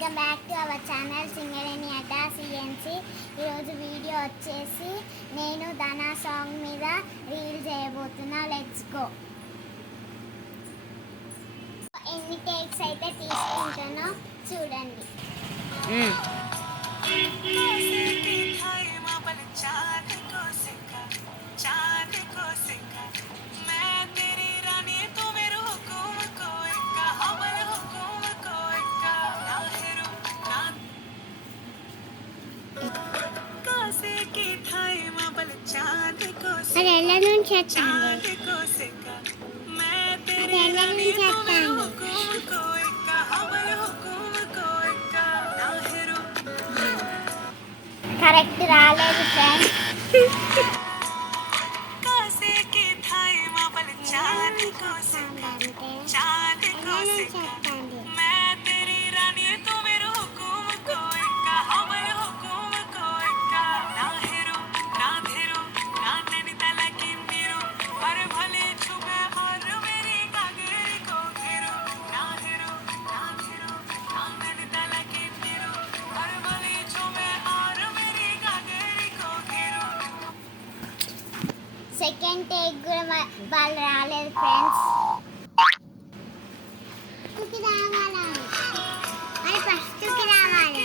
Welcome back to our channel Singareni అడ్డా CNC. ఈరోజు video వచ్చేసి నేను ధనా సాంగ్ మీద రీల్ చేయబోతున్నా. Let's go. ఎన్ని టేక్స్ అయితే తీసుకుంటానో చూడండి. అది ఎలా నుంచి చెప్తాను, అది ఎలా నుంచి చెప్తాను. కరెక్ట్ రాలేదు ఫ్రెండ్స్. సెకండ్ టేక్ కూడా వాళ్ళు రాలేదు ఫ్రెండ్స్. రావాలా అది ఫస్ట్కి రావాలి.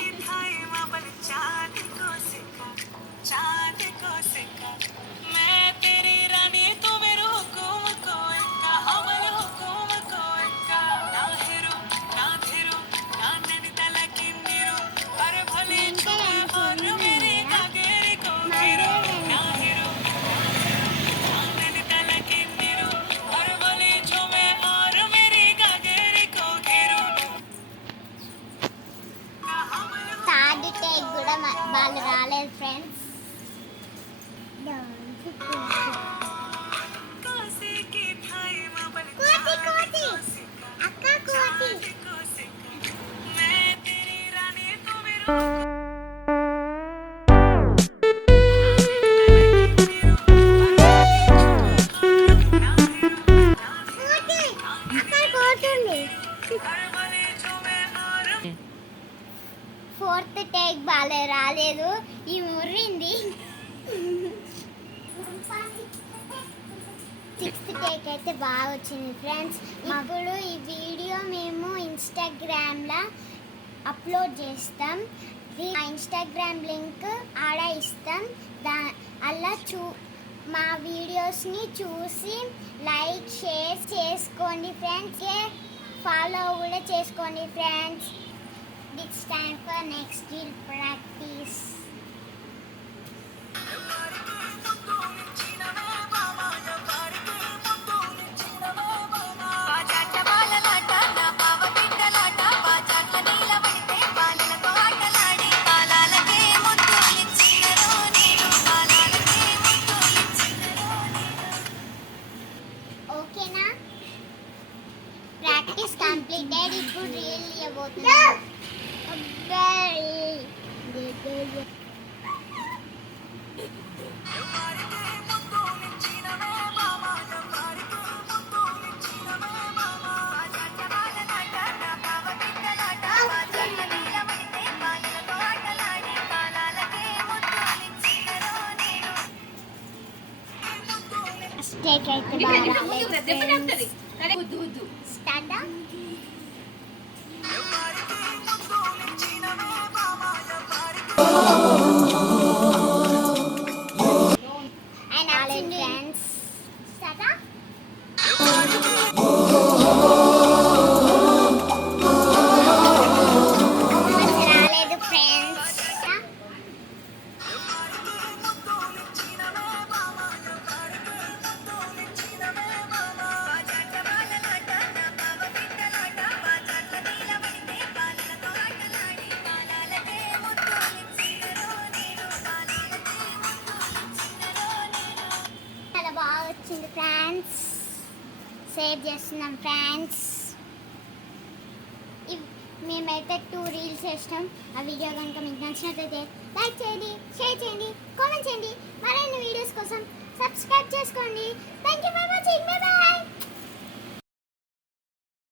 వాళ్ళు రాలేదు ఫ్రెండ్స్. ఫోర్త్ టేక్ బాగా రాలేదు, ఈ ముర్రింది. సిక్స్త్ టేక్ అయితే బాగా వచ్చింది ఫ్రెండ్స్. ఇప్పుడు ఈ వీడియో మేము ఇన్స్టాగ్రామ్లో అప్లోడ్ చేస్తాం. ఆ ఇన్స్టాగ్రామ్ లింక్ ఆడ ఇస్తాం. అలా మా వీడియోస్ని చూసి లైక్ షేర్ చేసుకోండి ఫ్రెండ్స్. ఫాలో కూడా చేసుకోండి friends. It's time for next drill practice. Okay na? Practice completed. ఇప్పుడు రీల్ చేయబోతున్నాం. స్టేక్ అయితే బాగా స్టార్ట్. వచ్చింది ఫ్రెండ్స్. సేవ్ చేస్తున్నాం ఫ్రెండ్స్. మేమైతే 2 రీల్స్ చేస్తాం. ఆ వీడియో కనుక మీకు నచ్చినట్లయితే లైక్ చేయండి, షేర్ చేయండి, కామెంట్ చేయండి. మరిన్ని వీడియోస్ కోసం సబ్స్క్రైబ్ చేసుకోండి. Thank you for watching. By by.